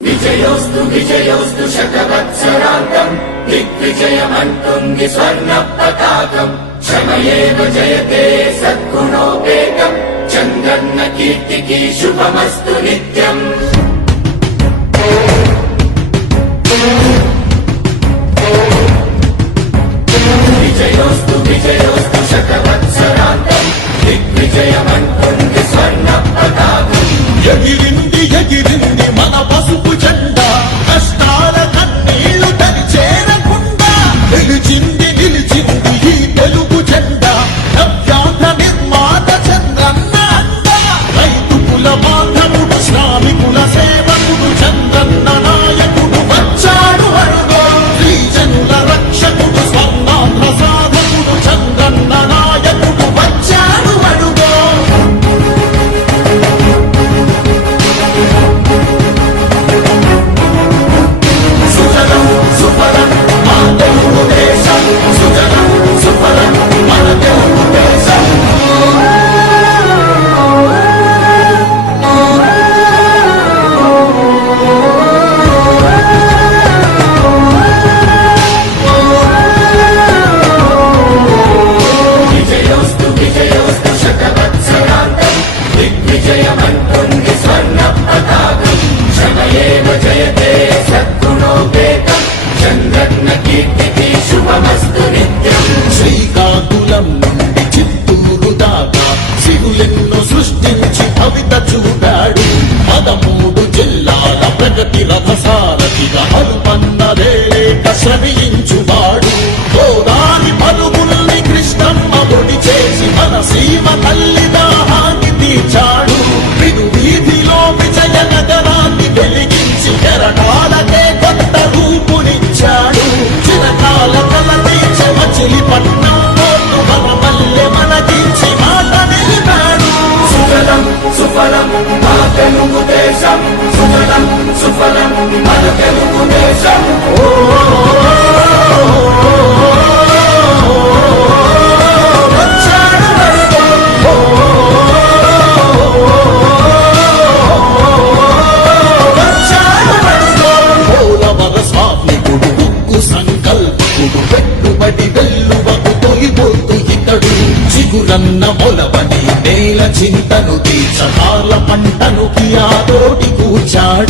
విజయోస్తు విజయోస్తు శతవత్సరాంతం దిగ్విజయమంటుంది స్వర్ణ పతాకం క్షమయేవ జయతే సద్గుణోపేతం. చందన్న కీర్తికి శుభమస్తు నిత్యం. విజయోస్తు విజయోస్తు శతవత్సరాంతం దిగ్విజయమంటుంది స్వర్ణ పతాకం ఎగిరింది ఎగిరింది మన పశు తెలుగు సుజలం సుఫలం మన తెలుగు దేశం పెట్టుబడి వెల్లువకు తొలిపోతు ఇతడు. చిగురన్న మొలవని నేల చింతను తీర్చకాల పంటను తోటి కూర్చాడు.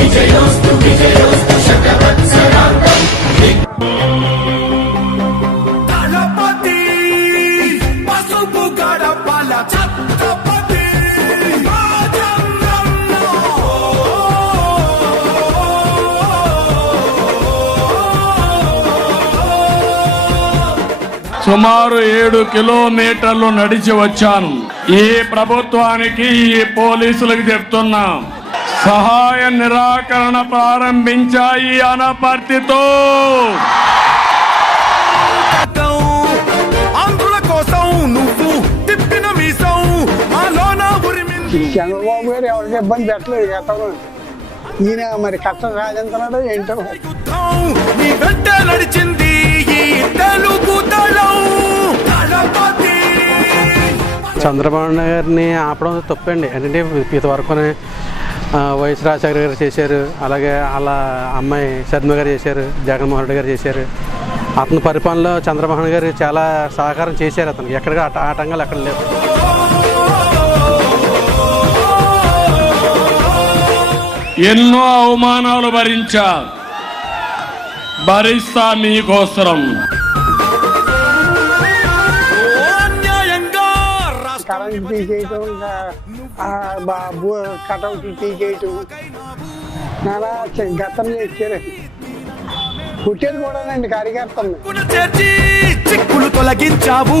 విజయోస్తు విజయోస్తు శతవత్సరాంతం దళపతి పసుపు గడపల ఛత్రపతి సుమారు ఏడు కిలోమీటర్లు నడిచి వచ్చాను. ఈ ప్రభుత్వానికి ఈ పోలీసులకు చెప్తున్నాం. సహాయ నిరాకరణ ప్రారంభించాయి అనపర్తితో గతం ఆంధ్రుల కోసం నువ్వు తిప్పిన మీసం మాలోన ఉరిమింది చంద్రబాబు గారు ఎవరికి ఇబ్బంది పెట్టలేదు గతంలో ఈయన మరి కష్టం సాధించినాడో ఏంటో. నడిచింది చంద్రబాబు నాయుడు గారిని ఆపడం తప్పండి. ఎందుకంటే ఇంతవరకు వైఎస్ రాజశేఖర గారు చేశారు. అలాగే వాళ్ళ అమ్మాయి శర్మ గారు చేశారు జగన్మోహన్ రెడ్డి గారు చేశారు. అతని పరిపాలనలో చంద్రమోహన్ గారు చాలా సహకారం చేశారు అతనికి. ఎక్కడ ఆటంకాలు ఎక్కడ లేవు. ఎన్నో అవమానాలు భరించా భరిస్తా మీకోసరం. కటౌట్లు తీసేయటం ఇంకా బాబు కటౌట్లు తీసేయటం. నాలా గతంలో ఇచ్చారండి పుట్టేది కూడానండి కార్యకర్తలు చిక్కులు తొలగించావు.